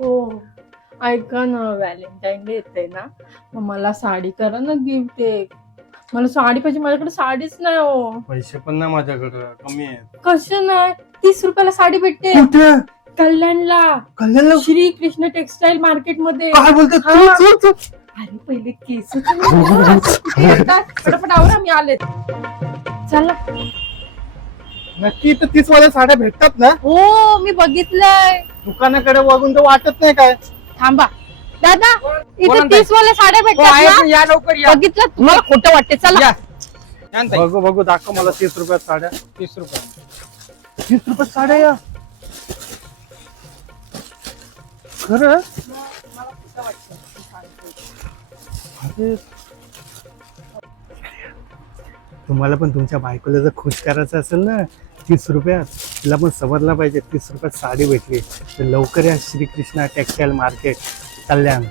हो. ऐका ना, व्हॅलेंटाईन डे येते ना, मग मला साडी करा ना गिफ्ट एक. मला साडी पाहिजे, माझ्याकडे साडीच नाही हो. पैसे पण ना माझ्याकडं कमी आहेत. कसं नाही, 30 रुपयाला साडी भेटते कुठे? कल्याणला, कल्याणला? श्री कृष्ण टेक्सटाईल मार्केट मध्ये. काय बोलतात? हा. चल, चल, चल. अरे पहिले केस पटापट आवरा, मी आले. चला. नक्की तर 30 वाल्या साड्या भेटतात ना? हो, मी बघितलंय. दुकानाकडे बघून तर वाटत नाही काय. थांबा दादा, इथे बोला ना. 30 वाल्या साड्या हो, भेटतात आहेत ना? ना, या लवकर या. बघितलं, तुम्हाला खोटं वाटते. चला. या. छान ताई. बघू बघू, दाखव मला 30 रुपयात साड्या. 30 रुपये. 30 रुपयात साड्या या. खरं? अरे, तुम्हाला पण तुमच्या बायकोला जर खुश करायचं असेल ना 30 रुपयात, तिला पण समजला पाहिजे 30 रुपयात साडी भेटली तर लवकर या श्रीकृष्णा टेक्सटाईल मार्केट कल्याण.